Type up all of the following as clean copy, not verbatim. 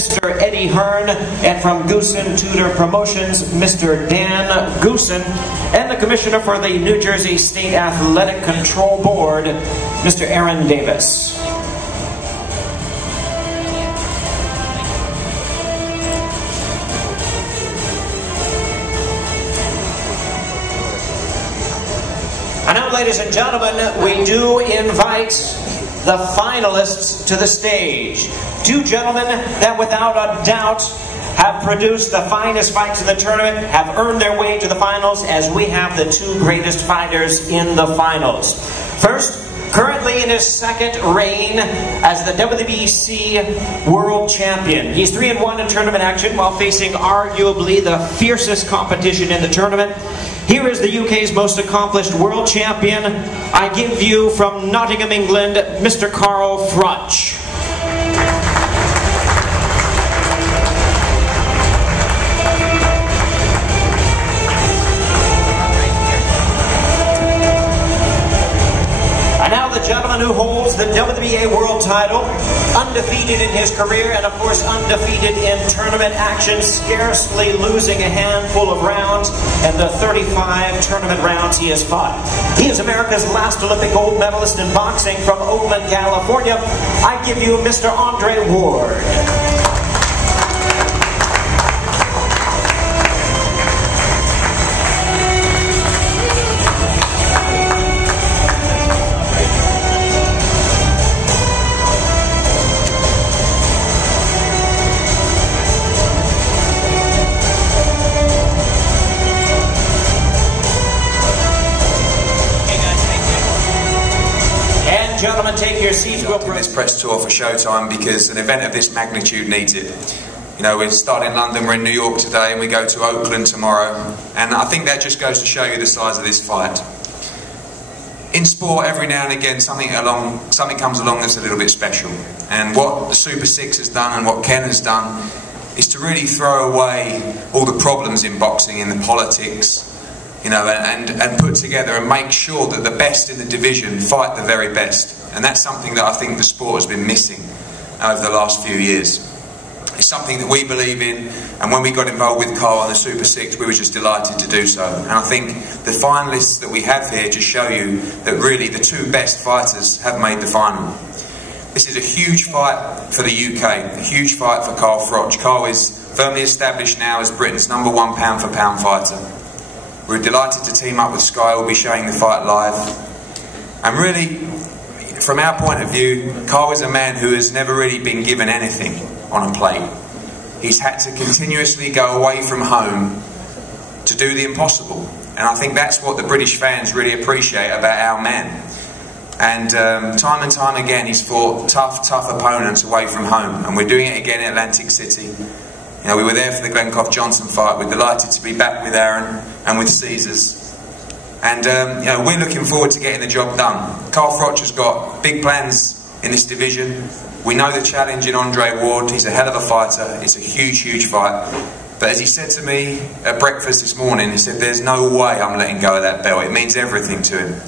Mr. Eddie Hearn, and from Goosen Tudor Promotions, Mr. Dan Goosen, and the Commissioner for the New Jersey State Athletic Control Board, Mr. Aaron Davis. And now, ladies and gentlemen, we do invite the finalists to the stage. Two gentlemen that without a doubt have produced the finest fights in the tournament, have earned their way to the finals, as we have the two greatest fighters in the finals. First, currently in his second reign as the WBC World Champion. He's 3-1 in tournament action while facing arguably the fiercest competition in the tournament. Here is the UK's most accomplished world champion. I give you from Nottingham, England, Mr. Carl Froch. And now the gentleman who holds the WBA world title, undefeated in his career and of course undefeated in tournament action, scarcely losing a handful of rounds in the 35 tournament rounds he has fought. He is America's last Olympic gold medalist in boxing from Oakland, California. I give you Mr. Andre Ward. Gentlemen, take your seats. We'll do this press tour for Showtime because an event of this magnitude needs it. You know, we're starting in London, we're in New York today, and we go to Oakland tomorrow. And I think that just goes to show you the size of this fight. In sport, every now and again, something comes along that's a little bit special. And what the Super Six has done and what Ken has done is to really throw away all the problems in boxing and the politics, you know, and put together and make sure that the best in the division fight the very best. And that's something that I think the sport has been missing over the last few years. It's something that we believe in, and when we got involved with Carl and the Super Six, we were just delighted to do so. And I think the finalists that we have here just show you that really the two best fighters have made the final. This is a huge fight for the UK, a huge fight for Carl Froch. Carl is firmly established now as Britain's #1 pound-for-pound fighter. We're delighted to team up with Sky. We'll be showing the fight live. And really, from our point of view, Carl is a man who has never really been given anything on a plate. He's had to continuously go away from home to do the impossible. And I think that's what the British fans really appreciate about our man. And time and time again, he's fought tough opponents away from home. And we're doing it again in Atlantic City. You know, we were there for the Glencoff-Johnson fight. We're delighted to be back with Aaron and with Caesars. And, you know, we're looking forward to getting the job done. Carl Froch has got big plans in this division. We know the challenge in Andre Ward. He's a hell of a fighter. It's a huge fight. But as he said to me at breakfast this morning, he said, there's no way I'm letting go of that belt. It means everything to him.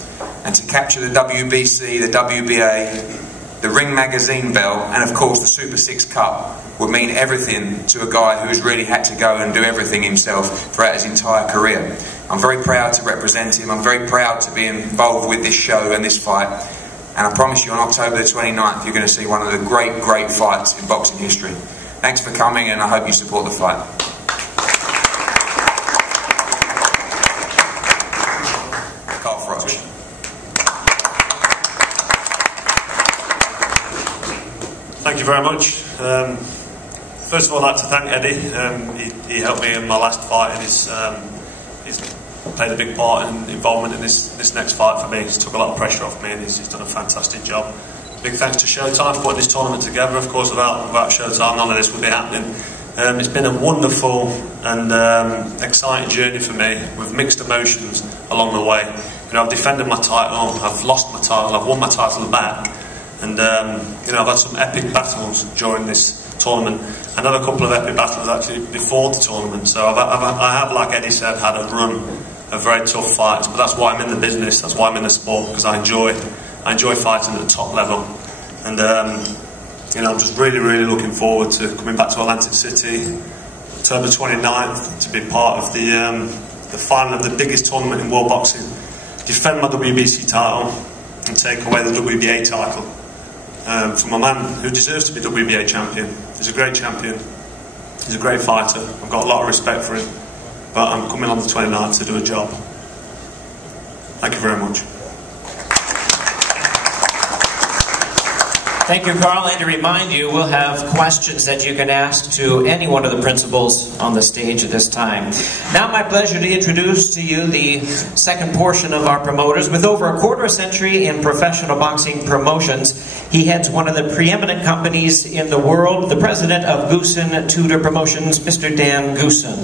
And to capture the WBC, the WBA, the Ring Magazine belt, and of course the Super Six Cup would mean everything to a guy who has really had to go and do everything himself throughout his entire career. I'm very proud to represent him. I'm very proud to be involved with this show and this fight. And I promise you, on October the 29th, you're going to see one of the great fights in boxing history. Thanks for coming, and I hope you support the fight. Carl Froch. Thank you very much. First of all, I'd like to thank Eddie. He helped me in my last fight, and he's played a big part in involvement in this next fight for me. He's took a lot of pressure off me, and he's done a fantastic job. Big thanks to Showtime for putting this tournament together. Of course, without Showtime, none of this would be happening. It's been a wonderful and exciting journey for me, with mixed emotions along the way. You know, I've defended my title, I've lost my title, I've won my title back, and you know, I've had some epic battles during this tournament. Another couple of epic battles actually before the tournament. So I have, like Eddie said, had a run of very tough fights. But that's why I'm in the business. That's why I'm in the sport, because I enjoy fighting at the top level. And I'm just really, really looking forward to coming back to Atlantic City October 29th to be part of the final of the biggest tournament in world boxing, defend my WBC title and take away the WBA title from a man who deserves to be WBA champion. He's a great champion, he's a great fighter, I've got a lot of respect for him, but I'm coming on the 29th to do a job. Thank you very much. Thank you, Carl, and to remind you, we'll have questions that you can ask to any one of the principals on the stage at this time. Now, my pleasure to introduce to you the second portion of our promoters. With over a quarter century in professional boxing promotions, he heads one of the preeminent companies in the world, the president of Goosen Tudor Promotions, Mr. Dan Goosen.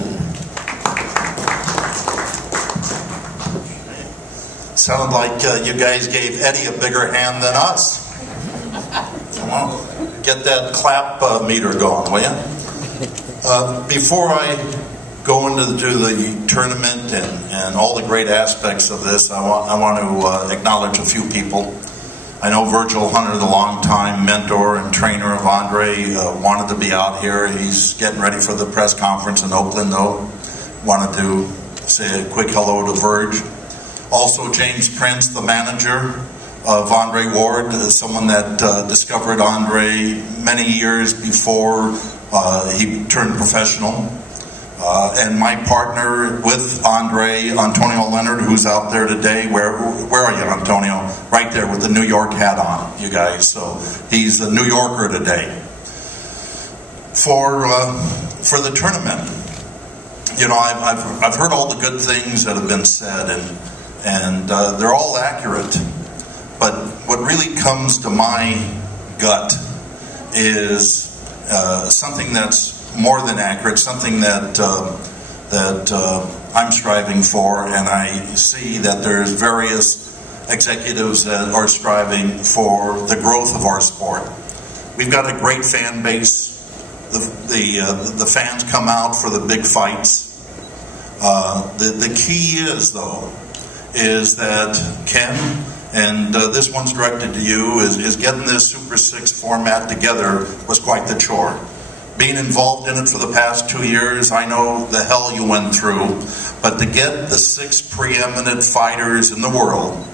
Sounded like you guys gave Eddie a bigger hand than us. Well, get that clap meter going, will you? Before I go into the tournament and all the great aspects of this, I want to acknowledge a few people. I know Virgil Hunter, the longtime mentor and trainer of Andre, wanted to be out here. He's getting ready for the press conference in Oakland, though. Wanted to say a quick hello to Virg. Also, James Prince, the manager of Andre Ward, someone that discovered Andre many years before he turned professional. And my partner with Andre, Antonio Leonard, who's out there today. Where are you, Antonio? Right there with the New York hat on, you guys. So he's a New Yorker today. For the tournament, I've heard all the good things that have been said, and they're all accurate. But what really comes to my gut is something that's more than accurate, something that I'm striving for, and I see that there's various executives that are striving for the growth of our sport. We've got a great fan base. The fans come out for the big fights. The key is, though, is that Ken, and this one's directed to you, is getting this Super 6 format together was quite the chore. Being involved in it for the past 2 years, I know the hell you went through, but to get the 6 preeminent fighters in the world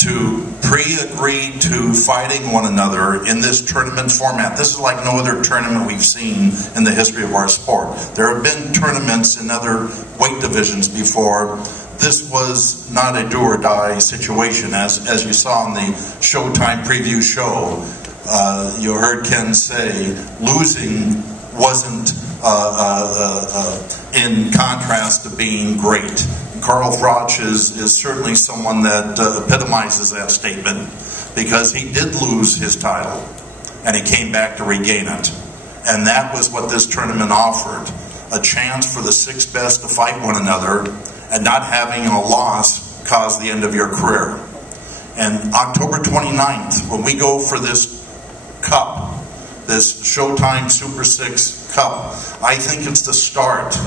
to pre-agree to fighting one another in this tournament format. This is like no other tournament we've seen in the history of our sport. There have been tournaments in other weight divisions before. This was not a do-or-die situation. As you saw in the Showtime preview show, you heard Ken say losing wasn't in contrast to being great. Carl Froch is certainly someone that epitomizes that statement, because he did lose his title and he came back to regain it. And that was what this tournament offered, a chance for the 6 best to fight one another and not having a loss cause the end of your career. And October 29th, when we go for this cup, this Showtime Super 6 Cup, I think it's the start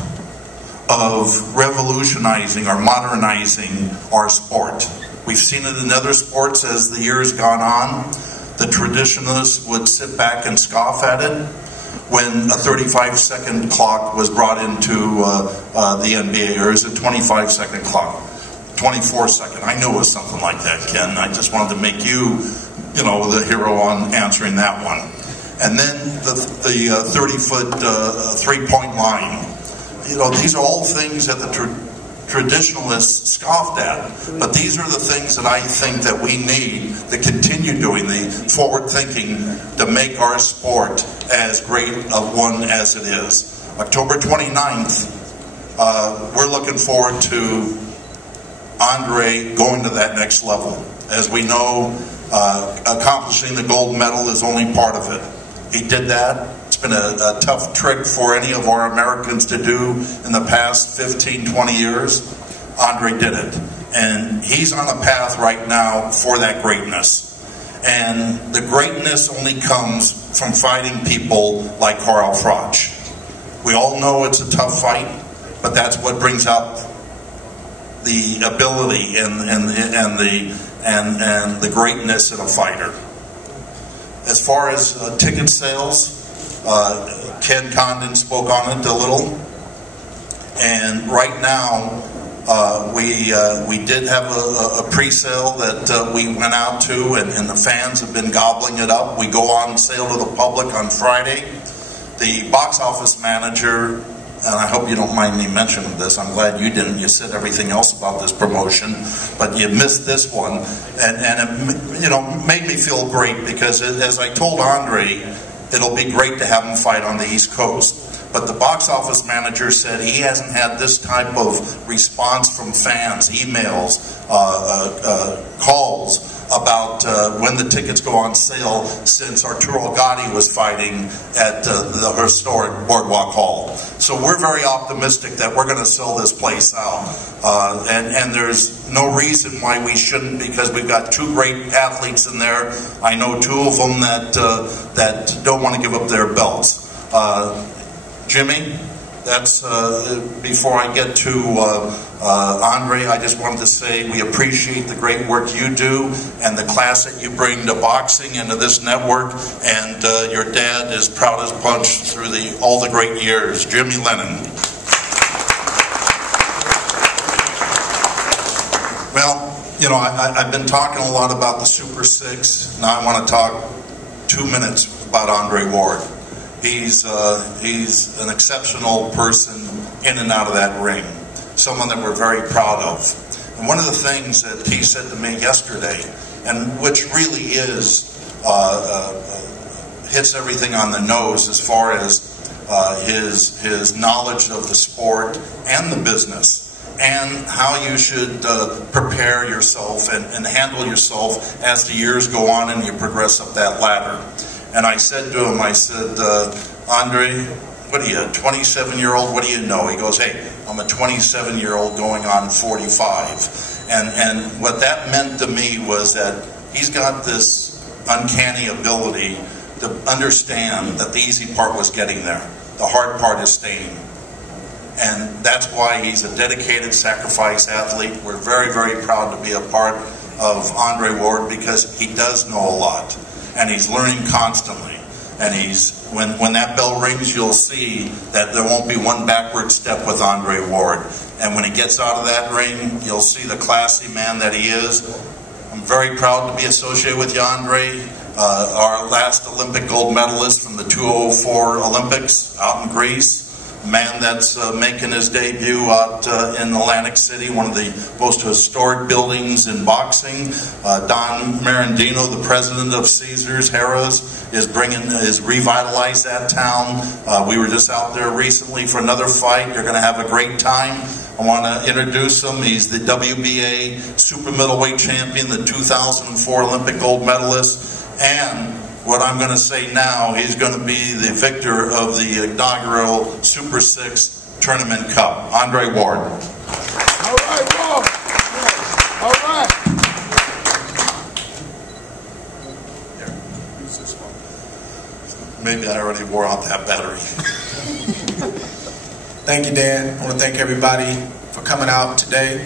of revolutionizing or modernizing our sport. We've seen it in other sports as the years gone on. The traditionalists would sit back and scoff at it when a 35-second clock was brought into the NBA, or is it 25-second clock? 24-second. I knew it was something like that, Ken. I just wanted to make you, the hero on answering that one. And then the 30-foot three-point line. These are all things that the traditionalists scoffed at, but these are the things that I think that we need to continue doing, the forward thinking to make our sport as great a one as it is. October 29th, we're looking forward to Andre going to that next level. As we know, accomplishing the gold medal is only part of it. He did that. It's been a tough trick for any of our Americans to do in the past 15, 20 years. Andre did it. And he's on a path right now for that greatness. And the greatness only comes from fighting people like Carl Froch. We all know it's a tough fight, but that's what brings out the ability and the greatness in a fighter. As far as ticket sales, Ken Condon spoke on it a little, and right now we did have a pre-sale that we went out to, and the fans have been gobbling it up. We go on sale to the public on Friday. The box office manager, and I hope you don't mind me mentioning this, I'm glad you didn't, you said everything else about this promotion, but you missed this one, and it made me feel great, because as I told Andre, it'll be great to have him fight on the East Coast. But the box office manager said he hasn't had this type of response from fans, emails, calls about when the tickets go on sale since Arturo Gatti was fighting at the historic Boardwalk Hall. So we're very optimistic that we're going to sell this place out. And there's no reason why we shouldn't, because we've got two great athletes in there. I know two of them that don't want to give up their belts. Jimmy, that's before I get to Andre, I just wanted to say we appreciate the great work you do and the class that you bring to boxing and to this network, and your dad is proud as punch through all the great years. Jimmy Lennon. Well, you know, I've been talking a lot about the Super Six. Now I want to talk 2 minutes about Andre Ward. He's an exceptional person in and out of that ring, someone that we're very proud of. And one of the things that he said to me yesterday, and which really is hits everything on the nose as far as his knowledge of the sport and the business, and how you should prepare yourself and handle yourself as the years go on and you progress up that ladder. And I said to him, I said, Andre, what are you, a 27-year-old? What do you know? He goes, hey, I'm a 27-year-old going on 45. And what that meant to me was that he's got this uncanny ability to understand that the easy part was getting there. The hard part is staying. And that's why he's a dedicated sacrifice athlete. We're very, very proud to be a part of Andre Ward, because he does know a lot. And he's learning constantly. And he's when that bell rings, you'll see that there won't be one backward step with Andre Ward. And when he gets out of that ring, you'll see the classy man that he is. I'm very proud to be associated with you, Andre. Our last Olympic gold medalist from the 2004 Olympics out in Greece. A man that's making his debut out in Atlantic City, one of the most historic buildings in boxing. Don Marandino, the president of Caesars Harrah's, is revitalized that town. We were just out there recently for another fight. You're going to have a great time. I want to introduce him. He's the WBA super middleweight champion, the 2004 Olympic gold medalist, and what I'm going to say now, he's going to be the victor of the inaugural Super 6 Tournament Cup, Andre Ward. All right, Ward. All right. Here, use this one. Maybe I already wore out that battery. Thank you, Dan. I want to thank everybody for coming out today.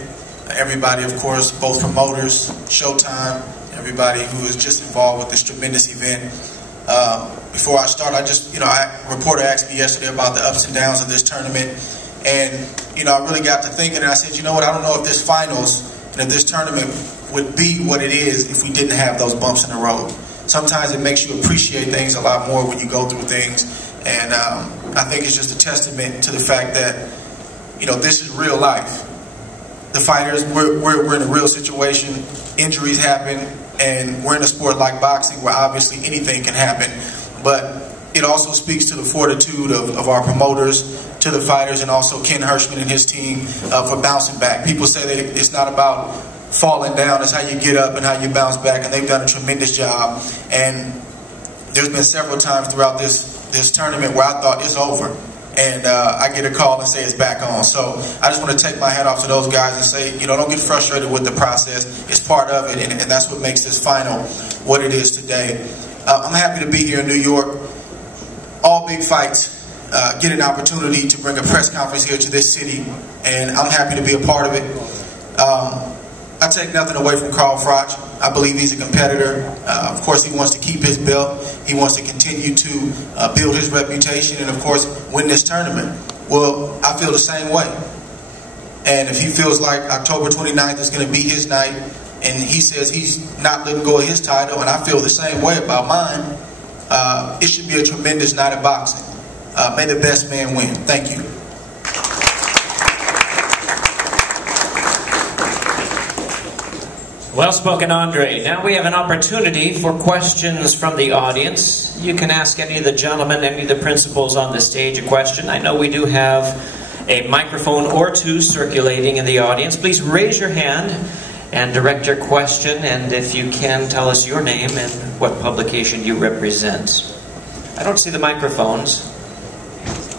Everybody, of course, both promoters, Showtime, everybody who is just involved with this tremendous event. Before I start, a reporter asked me yesterday about the ups and downs of this tournament, and I really got to thinking, and I said, you know what, I don't know if this finals and if this tournament would be what it is if we didn't have those bumps in the road. Sometimes it makes you appreciate things a lot more when you go through things, and I think it's just a testament to the fact that this is real life. The fighters, we're in a real situation. Injuries happen, and we're in a sport like boxing where obviously anything can happen, but it also speaks to the fortitude of our promoters, to the fighters, and also Ken Hirschman and his team for bouncing back. People say that it's not about falling down, it's how you get up and how you bounce back, and they've done a tremendous job. And there's been several times throughout this tournament where I thought it's over, and I get a call and say it's back on. So I just want to take my hat off to those guys and say, don't get frustrated with the process. It's part of it, and that's what makes this final what it is today. I'm happy to be here in New York. All big fights get an opportunity to bring a press conference here to this city, and I'm happy to be a part of it. I take nothing away from Carl Froch. I believe he's a competitor. Of course, he wants to keep his belt. He wants to continue to build his reputation and, of course, win this tournament. Well, I feel the same way. And if he feels like October 29th is going to be his night, and he says he's not letting go of his title, and I feel the same way about mine, it should be a tremendous night of boxing. May the best man win. Thank you. Well spoken, Andre. Now we have an opportunity for questions from the audience. You can ask any of the gentlemen, any of the principals on the stage a question. I know we do have a microphone or two circulating in the audience. Please raise your hand and direct your question, and if you can, tell us your name and what publication you represent. I don't see the microphones.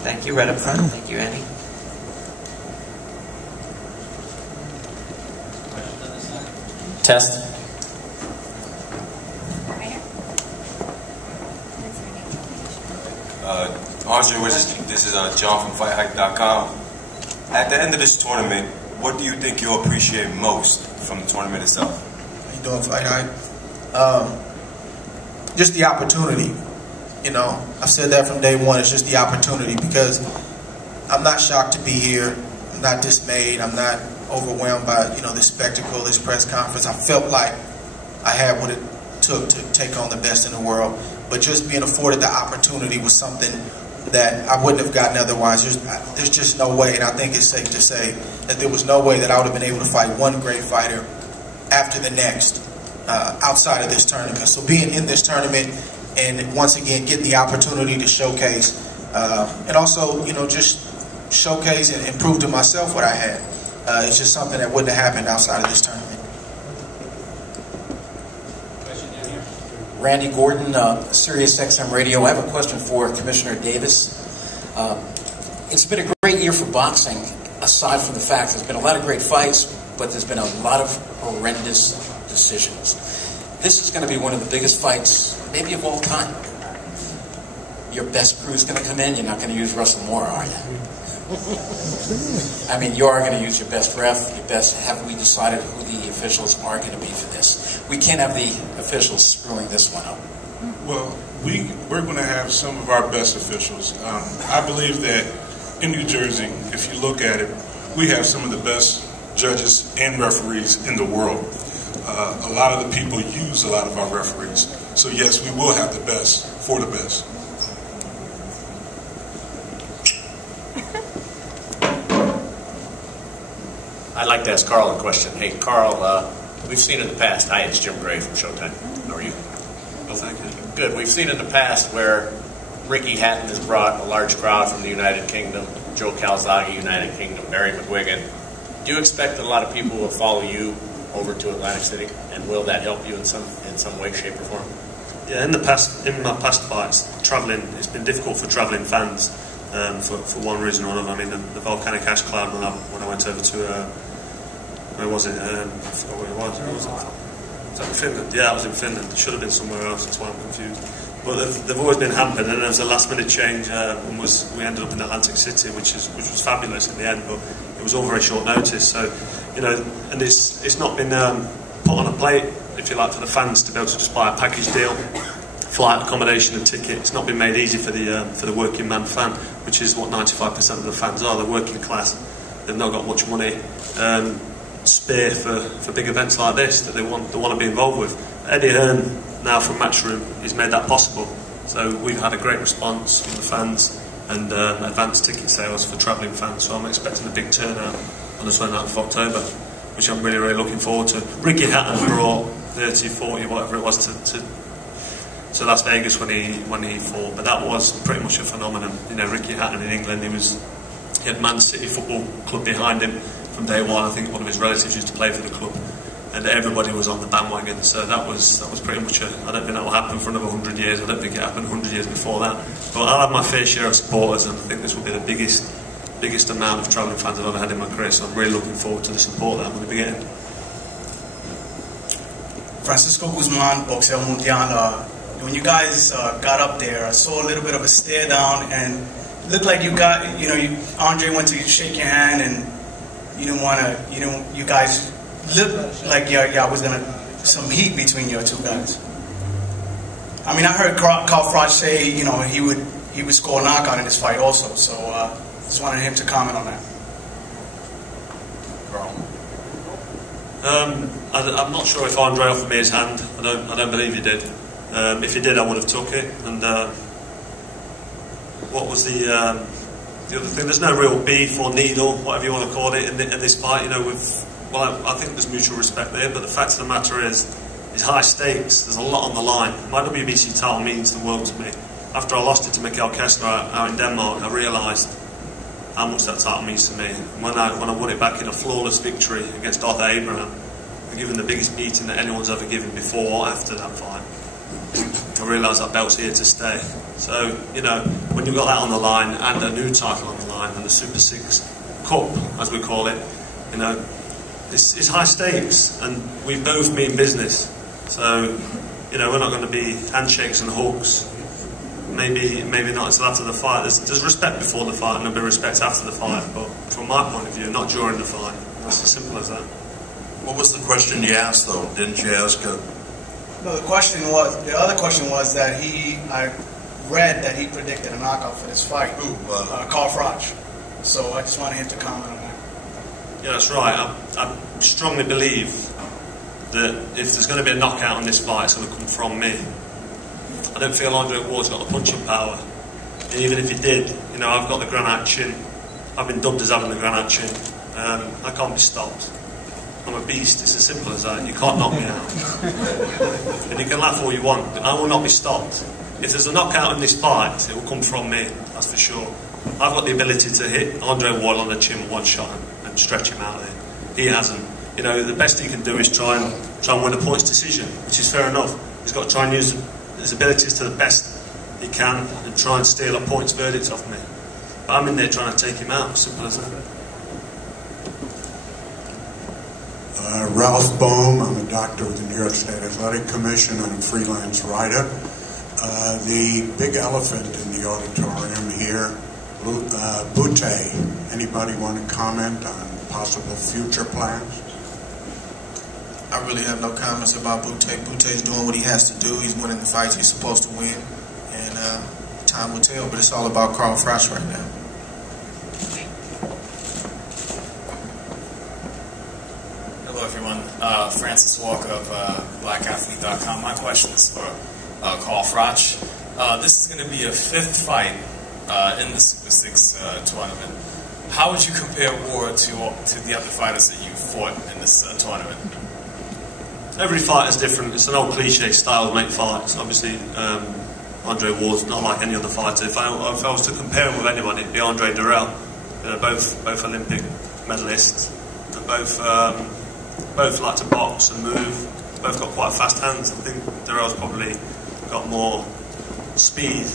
Thank you, right up front. Thank you, Annie. Test. Andre, this is John from FightHype.com. At the end of this tournament, what do you think you'll appreciate most from the tournament itself? How you doing, Fight Hype? Just the opportunity. You know, I've said that from day one. It's just the opportunity, because I'm not shocked to be here. I'm not dismayed. I'm not overwhelmed by, you know, this spectacle, this press conference. I felt like I had what it took to take on the best in the world. But just being afforded the opportunity was something that I wouldn't have gotten otherwise. There's just no way, and I think it's safe to say that there was no way that I would have been able to fight one great fighter after the next outside of this tournament. So being in this tournament and once again getting the opportunity to showcase and also, you know, just showcase and prove to myself what I had. It's just something that wouldn't have happened outside of this tournament. Randy Gordon, Sirius XM Radio. I have a question for Commissioner Davis. It's been a great year for boxing, aside from the fact there's been a lot of great fights, but there's been a lot of horrendous decisions. This is going to be one of the biggest fights, maybe of all time. Your best crew's going to come in. You're not going to use Russell Moore, are you? I mean, you are going to use your best ref, your best. Have we decided who the officials are going to be for this? We can't have the officials screwing this one up. Well, we're going to have some of our best officials. I believe that in New Jersey, if you look at it, we have some of the best judges and referees in the world. A lot of the people use a lot of our referees. So yes, we will have the best for the best. I'd like to ask Carl a question. Hey, Carl, we've seen in the past. Hi, it's Jim Gray from Showtime. How are you? Well, thank you. Good. We've seen in the past where Ricky Hatton has brought a large crowd from the United Kingdom, Joe Calzaghe, United Kingdom, Barry McGuigan. Do you expect that a lot of people will follow you over to Atlantic City, and will that help you in some way, shape, or form? Yeah, in my past fights, travelling, it's been difficult for travelling fans for one reason or another. I mean, the volcanic ash cloud when I went over to where was it? I forgot where it was. Was that in Finland? Yeah, I was in Finland. It should have been somewhere else. That's why I'm confused. But they've always been hampered, and there was a last-minute change, and we ended up in Atlantic City, which was fabulous in the end. But it was all very short notice. So, you know, and it's not been put on a plate, if you like, for the fans to be able to just buy a package deal, flight, accommodation, and ticket. It's not been made easy for the working man fan, which is what 95% of the fans are. They're working class. They've not got much money. Spare for big events like this that they want to be involved with. Eddie Hearn now from Matchroom has made that possible. So we've had a great response from the fans and advanced ticket sales for travelling fans. So I'm expecting a big turnout on the 29th of October, which I'm really, really looking forward to. Ricky Hatton brought 30, 40, whatever it was to Las Vegas when he fought, but that was pretty much a phenomenon. You know, Ricky Hatton in England, he had Man City Football Club behind him from day one. I think one of his relatives used to play for the club, and everybody was on the bandwagon. So that was pretty much I don't think that will happen for another 100 years. I don't think it happened 100 years before that. But I'll have my fair share of supporters, and I think this will be the biggest amount of travelling fans I've ever had in my career. So I'm really looking forward to the support that I'm going to be getting. Francisco Guzman, Boxeo Mundial. When you guys got up there, I saw a little bit of a stare down, and it looked like Andre went to shake your hand, and you guys looked like y'all was gonna some heat between your two guys. I mean, I heard Carl Froch say, you know, he would score a knockout in this fight also. So just wanted him to comment on that. I'm not sure if Andre offered me his hand. I don't believe he did. If he did, I would have took it. And what was the other thing? There's no real beef or needle, whatever you want to call it, in this fight. You know, I think there's mutual respect there. But the fact of the matter is, it's high stakes. There's a lot on the line. My WBC title means the world to me. After I lost it to Mikkel Kessler out in Denmark, I realised how much that title means to me. And when I won it back in a flawless victory against Arthur Abraham, I given the biggest beating that anyone's ever given before or after that fight. I realised that belt's here to stay. So, you know, when you've got that on the line and a new title on the line and the Super 6 Cup, as we call it, you know, it's high stakes and we both mean business. So, you know, we're not going to be handshakes and hugs. Maybe not until after the fight. There's respect before the fight and there'll be respect after the fight, but from my point of view, not during the fight. That's as simple as that. What was the question you asked, though? Didn't you ask No, the other question was that I read that he predicted a knockout for this fight. Who? Carl Froch. So I just wanted him to comment on that. Yeah, that's right. I strongly believe that if there's going to be a knockout in this fight, it's going to come from me. I don't feel Andre Ward's got the punching power. And even if he did, you know, I've got the granite chin. I've been dubbed as having the granite chin. I can't be stopped. I'm a beast. It's as simple as that. You can't knock me out. And you can laugh all you want. I will not be stopped. If there's a knockout in this fight, it will come from me. That's for sure. I've got the ability to hit Andre Ward on the chin with one shot and stretch him out there. He hasn't. You know, the best he can do is try and win a points decision, which is fair enough. He's got to try and use his abilities to the best he can and try and steal a points verdict off me. But I'm in there trying to take him out. Simple as that. Ralph Bohm, I'm a doctor with the New York State Athletic Commission. I'm a freelance writer. The big elephant in the auditorium here, Bute. Anybody want to comment on possible future plans? I really have no comments about Bute. Bute's doing what he has to do. He's winning the fights he's supposed to win. And time will tell, but it's all about Carl Froch right now. Hello everyone, Francis Walker of blackathlete.com. My question is for Carl Froch. This is going to be a 5th fight in the Super 6 tournament. How would you compare Ward to the other fighters that you fought in this tournament? Every fight is different. It's an old cliche style of make fights. Obviously, Andre Ward's not like any other fighter. If I was to compare him with anybody, it'd be Andre Durrell. Both Olympic medalists, and both like to box and move. Both got quite fast hands. I think Durrell's probably got more speed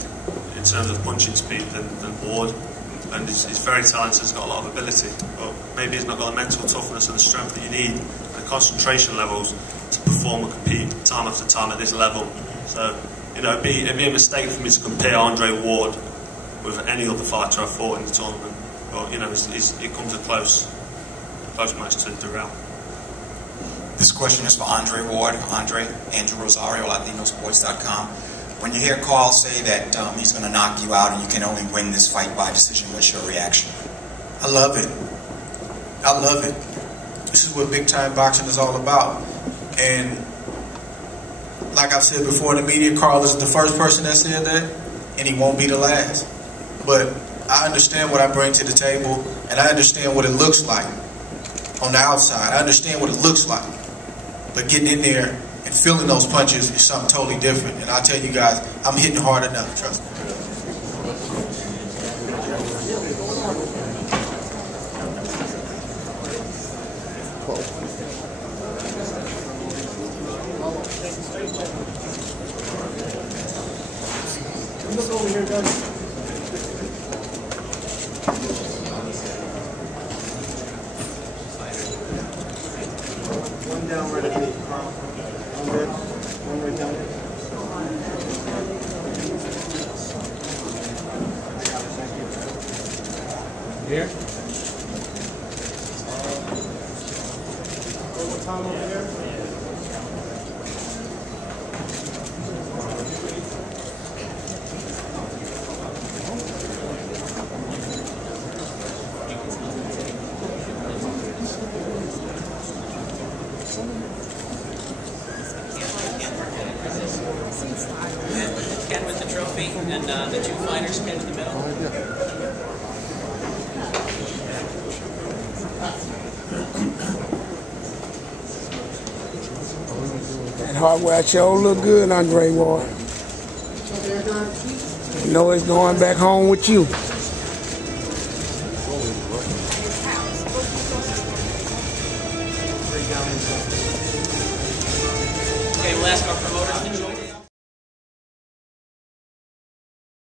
in terms of punching speed than Ward, and he's very talented. He's got a lot of ability, but maybe he's not got the mental toughness and the strength that you need, and the concentration levels to perform and compete time after time at this level. So, you know, it'd be a mistake for me to compare Andre Ward with any other fighter I fought in the tournament. But, you know, it comes a close match to Durrell. This question is for Andre Ward. Andrew Rosario, LatinoSports.com. When you hear Carl say that he's going to knock you out and you can only win this fight by decision, what's your reaction? I love it. I love it. This is what big time boxing is all about. And like I've said before in the media, Carl isn't the first person that said that, and he won't be the last. But I understand what I bring to the table, and I understand what it looks like on the outside. I understand what it looks like. But getting in there and feeling those punches is something totally different. And I'll tell you guys, I'm hitting hard enough, trust me. Look over here, guys. One down right at me. One good. One right down there. Here. Ken with the trophy, and the two fighters pen in the middle. That hardware show look good, Andre Ward. You know it's going back home with you. Okay, we'll ask our